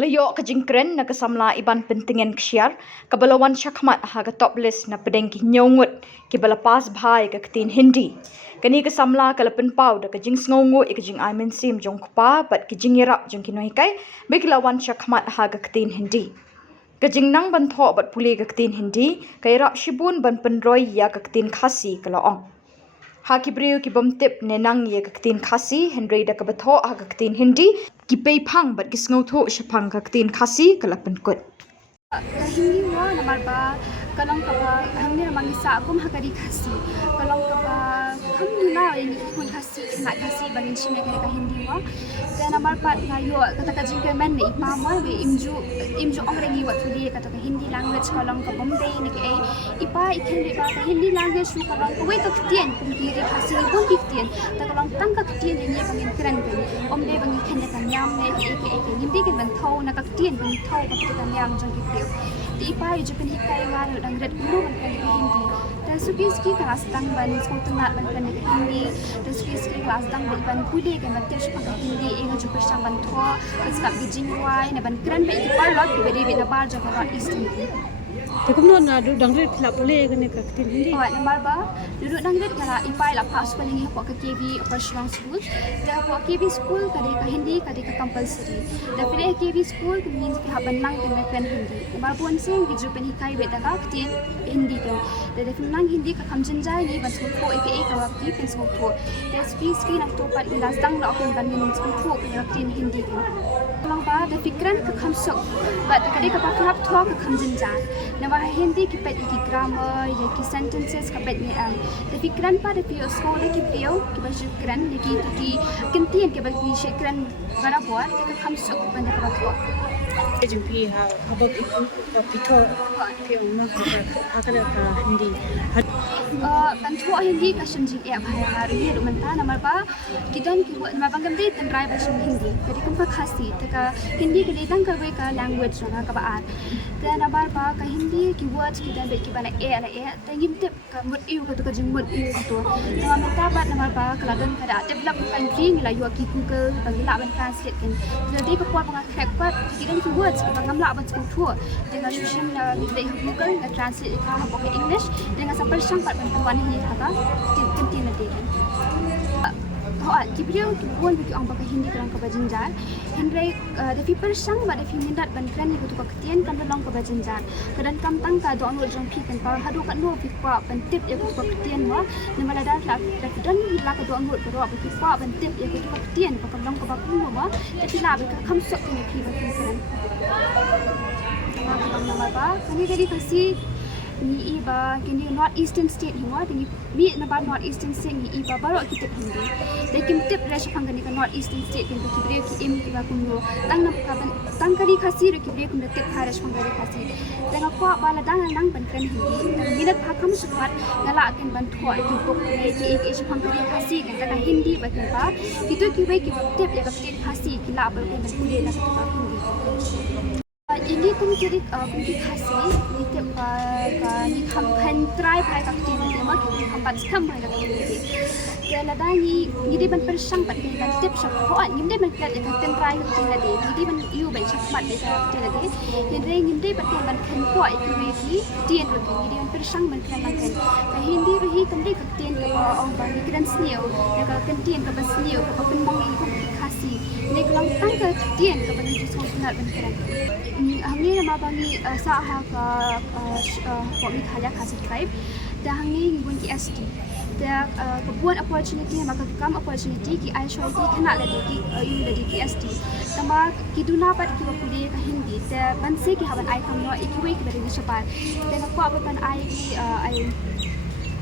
Layo ka jingkren na kasamla iban pentingan ksiar kabalawan syakmat ha ka top list na pedeng ki nyongut ki balapas bhai ka ktin Hindi. Kani kasamla kalapen pau da ka jing sngongu ik jing aimen sim jong kpa bat ki jing irap jong ki nohikai beklawan syakmat ha ka ktin Hindi. Kajing nang ban tho bat puli ka ktin Hindi kay rap shibun ban penroi ya ka ktin khasi kalaong. Ha kibriu ki bomtip nenang ye kaktin khasi Henry da kabatho ha kaktin Hindi ki peipang bat kisngau tho shapang kaktin khasi kalapan kut. Hindi mo naman ba kalong kaba hindi naman isa akum hakari kasi kalong kaba kami na ini pun kasi nak kasi balin sini kaya hindi mo dan naman pa tayo kata kajing kemen ni ipa mo be imju orang iwat tuli kata Hindi language kalong kaba mde ni kay ipa ikan di ba Hindi language su kalong kawai kaktian kiri kasi pun kaktian ta kalong tang kaktian ini bangin keren kan omde bangin kanya kanyam ne ke Hindi ke ban thau na kaktian ban thau kaktian kanyam jang ki di ipa ju pen hikai ngar dang red guru ban kan Hindi dan suki kelas tang ban skol tengah ban kan Hindi dan suki kelas tang ban pudi kan ban tiap pakai Hindi enga ju persang ban tho skap di jingwai na ban keren ba ipa lot ki beri na bar jaga rat eastern Tekum no na du dangret khila pole gane kaktin Hindi. Oh, nomor ba? Duduk dangret kala ipai la pas paling ni pok ke KB operational school. Dah pok KB school kadi ka Hindi kadi ka compulsory. Dah pilih KB school ke means ke haban nang ke pen Hindi. Nomor pun sing ki jupen hikai be daga ktin Hindi kan. Dah film Hindi ka kamjenjai ni ban school ko aka ka wakti pen school ko. Dah speech ki nak to pat ilas dang la open ban min school ko ke ktin Hindi kan. Long ba dah fikran ke kamsok. Ba kadi ka pakrap tho ke kamjenjai. Nama Hindi ki pet ki grammar ya ki sentences ka pet ni tapi kran pa de pio sekolah ki pio ki baju kran ni ki kentian ki bagi kran barabar ki hamsuk banyak batwa Jumpi ha abag pito piong ma hakala ka Hindi. bantu Hindi ka shenjing app hari ni rumanta nama ba kidan ki nama bangam de tan drive shen Hindi jadi kum ka khasi taka Hindi ki ditang ka ka language na ka baat dan nama ba ka Hindi ki words ki dan ki bana e ta yim tip ka mut iu ka to ka jing mut iu to nama menta ba nama ba kala don ka da develop country ni la yu ki Google bagi la ban translate kan jadi ka kuat bang crack kuat kidan ki words ka bangam la ban school tour dengan sushin ni Google ka translate ka ha ke English dengan sampai sampai bantuan ini apa tin nanti kan kibriu kibuan bagi orang pakai Hindi orang kebajenjan Henry defi persang ba defi mindat ban kran ni kutu kaktian kan long kebajenjan kedan kam tang ka do anu jong pi kan pa hadu kan no pi kwa ban tip ya kutu kaktian wa ni mala dar la dan la ka do anu ro ba pi kwa ban tip ya kutu kaktian pa kan long ka ba ku wa defi la ba kam sok ni pi ba kan nama ba kani jadi kasih ni iba kini North Eastern State ni wa ni mi na ba North Eastern State ni iba baro kita Hindi lekin tip resh pangani ka North Eastern State kan kibre ki im ki ba kunno tang na ka tang kari khasi ro kibre kun tip harish pangani khasi tang ko bala dang nang ban kan Hindi minat phakam sukat ngala kin ban tho ki bok ne ki ek ish pangani khasi kan ka Hindi ba kan ba kitu ki ba ki tip ya ka tip khasi ki la ba kan Hindi na ka Hindi ini kumkiri khasi ni tip ni kham khan try pai ka tin ni ma ki kham pat kham pai ka tin ni ke la da ni de ban persang pat ni ban tip sa ko ni de ban klat ka tin try ka tin ni de ban yu ban sa pat de ka tin ni de ni de ban ban khan ko ai ki wi ki tin ro ki ni de ban persang ban khan kan ka Hindi ro hi kam de ka tin ka ong ban ni kan sneo ka kan tin ka ban sneo ka ban mong i khasi ni klang tang ka tin ka ban ni so na ban khan हमने nama bangi sa ha ka ko mi khala khasi tribe da hangi ngun ki ST da kebuan opportunity maka kam opportunity ki ai shoy ki khana la ki yu la ki ST tama ki duna pat ki ko puli ka Hindi da ban se ki haban ai kam no ikiwe ki bari sapa da ko aban ai ai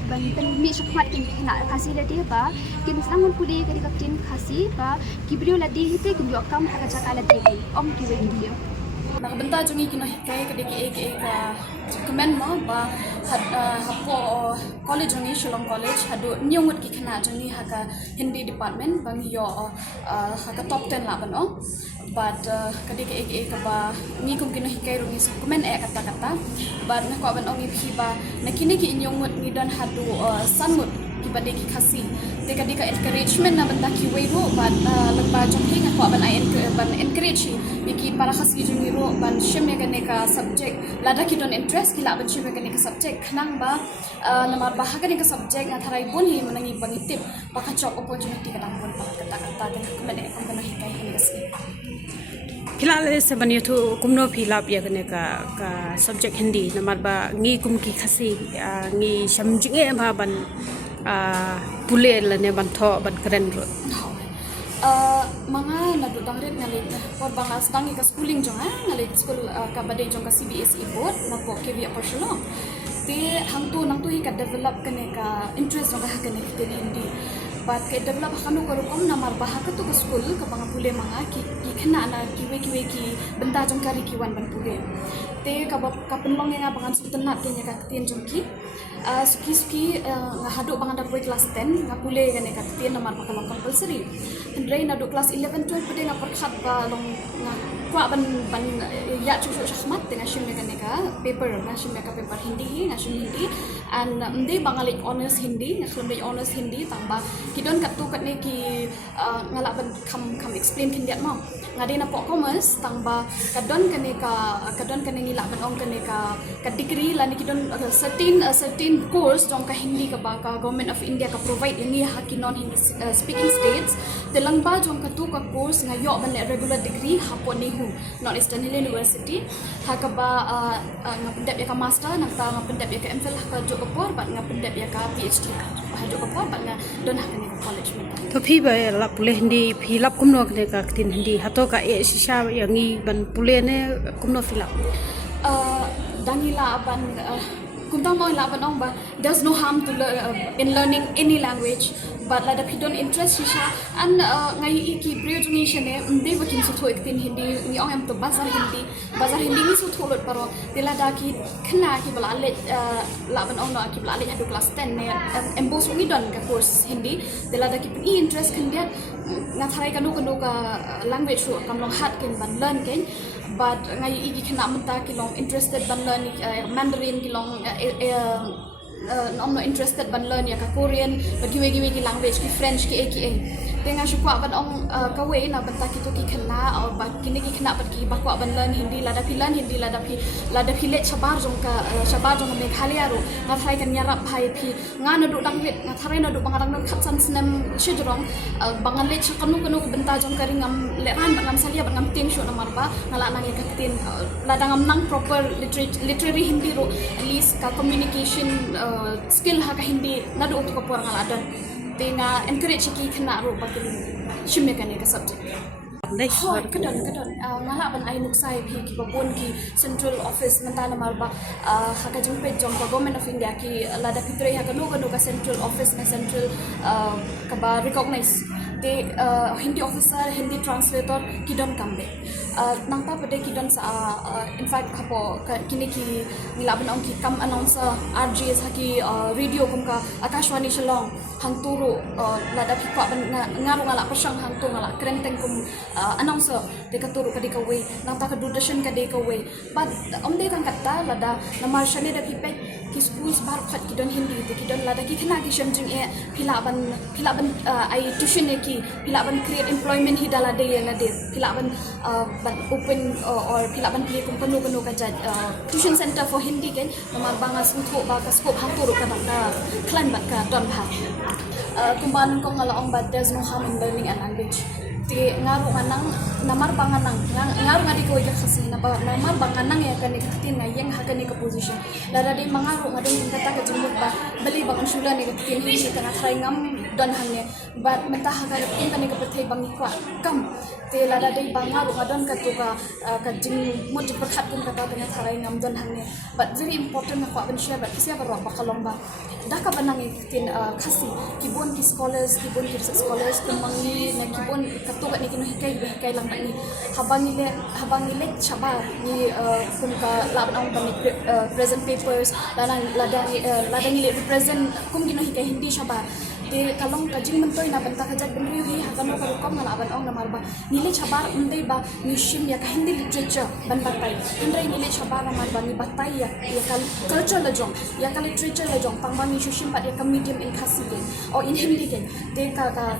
ban pen mi shakmat kin khana khasi la dia ba kin sangun puli ka di kapten khasi ba kibriu la di hite kin yo kam ha ka jakala di om ki we ki Nakabenta jungi kino hikay kadiki ka comment mo ba hapo college jungi Shillong College hadu nyungut ki kana jungi haka Hindi department bang yo haka top 10 laban o but kadiki ka ba ni kum kino hikay rungi comment kata-kata but nako ban ongi ba nakini ki nyungut ni dan hadu sanmut bade ki khasi te ka dika encouragement na benda ki way ro ban lagba jong hi nga ko ban I encourage ki para khasi jong ro ban sheme ka ne ka subject lada ki don interest ki la ban sheme ka ne ka subject khnang ba namar ba ha ka ne ka subject nga tharai bon hi manangi bangitip ba ka job opportunity ka lang bon ba kata kata ka mane ka ban hikai hi kasi Filale sebenarnya tu kumno filap ya kene ka subject Hindi namar ba ngi kum ki khasi ngi shamjinge ba ban pule la ne ban tho ban keren ro mga nadudangrit ngalit por bang asdang ka schooling jong ngalit school ka bade jong ka CBSE board na po kevi aporshalo te hangtu nang tu hi ka develop kene ka interest jong ka kene ki Hindi but ke develop kanu ko rom na mar bahak tu ke school ke bang pule manga ki khna na ki ki benda jong kari ki wan ban pule te ka penlong nga bangan sutenat ke nya ka tien jong ki suki nga hadu bangan da kelas 10 nga pule kan ka tien na mar bakalong compulsory ndrei na do kelas 11 12 pede nga perkhat ba long nga kwa ban ya chu shahmat dengan shim ka paper nga shim ka paper Hindi nga shim Hindi and ndi bangali honors Hindi nga shim honors Hindi tamba kidon katu kat ne ki ngala ban kam explain kindiat mo ngade na po commerce tamba kadon kane ngila ban ong kane ka degree la ni kidon certain course dong ka Hindi ka ba ka government of India ka provide ini hakinon Hindi speaking states telang ba jong katu ka course nga yo ban regular degree hapon ni North Eastern Hill University hakaba nga pendap ya ka master nakta nga pendap ya ka MPhil ka jo opor bat nga pendap ya ka PhD ka jo opor bat nga don hakani college me to phi ba la pule Hindi filap kumno kene ka tin Hindi hato ka e shisha ya ngi ban pule ne kumno filap dangila ban kuntang mo laban ong ba there's no harm to in learning any language but la da pidon interest shisha an ngai iki prejudication ne ndi bakin su thoik tin Hindi ni ong am to bazar Hindi ni su tholot paro tila da ki khna ki bala le laban ong no ki bala le hadu class 10 ne embos ngi don ka course Hindi tila da ki pi interest kan dia nga tharai kanu ka language ru kam long hat ken ban learn ken but ngai iki khna mata ki long interested ban learn Mandarin ki long no interested ban learn ya ka Korean but giwe ki language ki French ki AKA tenga shukwa ban ong kawe na ban ta ki to ki khna or ba kini ki khna ban ki ba kwa ban learn Hindi la da phi le chabar jong Meghalaya ro nga thai kan yarap phai phi nga na du dang let nga tharai na du bangarang nang khatsan snem shijrong bangal le chakanu ban ta jong kari ngam le ran ngam salia ngam tin sho na marba ngala nang ka tin la dangam nang proper literary Hindi ro at least ka communication skill ha ka Hindi na du to ko por ngala dan tenga encourage ki khna ro ba ki shime ka ne ka subject dai kadon ngala ban ai nuksai phi ki babon ki central office mentana marba haka jong pe jong government of India ki lada pitre haka no ka central office na central ka ba recognize te Hindi officer Hindi translator ki don kambe nangta pade ki don sa in fact hapo kini ki nilaban ong ki kam announcer RJs haki radio kum ka Akashwani Shillong hangturu lada pi kwa ngaru ngala pasang hangtu ngala krenteng kum announcer de katuru ka dikawe nangta ka dudashan ka dikawe but omde kan kata lada namar shane da pi pe ki schools bar khat ki don Hindi te ki don lada ki khna ki shamjing e philaban ai tuition e ki philaban create employment hi dala de la de philaban ban open or philaban pli kum panu ka tuition center for Hindi ken namar banga sutho ba ka scope hangturu ka na klan ba ka don ba kumban ko ngala ong but there's no harm in learning a language ti ngaru nganang namar banganang ngaru ngadi ko ika khasi na namar banganang ya kan ikatin na yang ha kan ka position lara di mangaru ngadong kata ka jumut ba bali bangan shula ni katin hi kana thai ngam don hanne but menta ha kan ka pathai bangi kwa kam te lara di bangaru ngadon ka tu ka jing mut perkhat kun kata kana thai ngam don hanne but very important na kwa ban share ba kisia ba ba kalong ba daka banang ikatin khasi kibon ki scholars kibon ki scholers kumangi na kibon tuga ni kino hikai lang ni habang ile chaba ni kun ka laban ang bani present papers ladang ile represent kum kino hikai Hindi chaba te kalong kajing mentoi na benta kajak benriu hi hakano karukom ngala ban ong namar ba nile chabar undai ba museum ya ka hindi literature ban batai indai nile chabar namar ba ni batai ya kal culture la jong ya kal literature la jong pang ba museum ba ya ka medium in khasi ke o in hindi ke te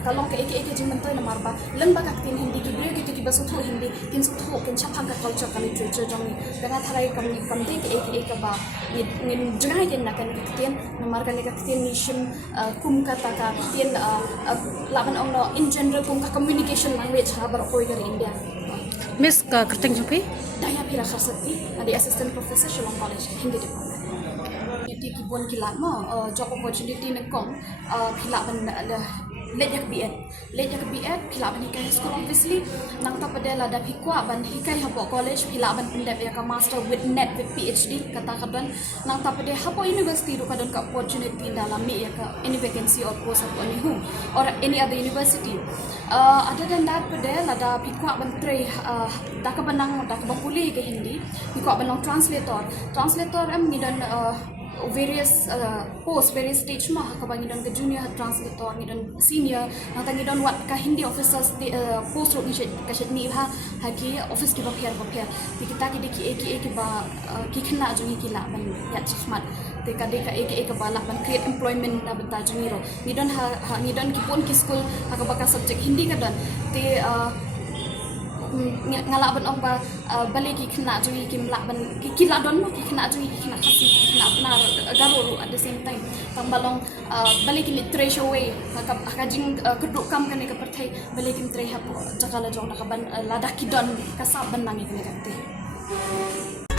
kalong ke ek jing mentoi namar ba leng ba ka tin hindi ki bre ki ki basu thu hindi kin su thu kin chapang ka culture ka literature jong ni dengan tharai kam te ek ba ngin jangai ken na kan tin namar kan ka tin museum kum kata ka tin laban ong no in general kum ka communication language ha bar koi dari India Miss ka kerteng jupi? Daya Pira Khasati adi assistant professor Shillong College Hindi department yati ki bon kilat mo job opportunity ne kom khila ban lejak biat khila ban hikai school obviously nang ta padela da phikwa ban hikai hapo college khila ban pendep ya ka master with net with PhD kata kadan nang ta pade hapo university ru kadon ka opportunity dalam mi ya ka any vacancy or post hapo ni hu or any other university other than that padela da phikwa ban tre da ka banang da ka bakuli ke Hindi phikwa ban long translator am ni dan various post various stage ma ka bang idon ke junior translator idon senior nang idon wat ka Hindi officers post ro ni ka shet ni ha ki office ki bapher ti kita ki ki ba ki khna jungi ki la ban ya chmat te ka de ka ek ba la ban create employment na bata jungi ro idon ni don ki pon ki school ka ba ka subject Hindi ka don te ngala ban ong ba balik ki khna jungi ki la ban ki la don ki khna jungi ki khna khasi khna apna garu at the same time tang balong balik ki literature way ka jing keduk kam kan ka perthai balik ki tre ha po jakala jong na ka ban ladak ki don ka sab ban nang ki ne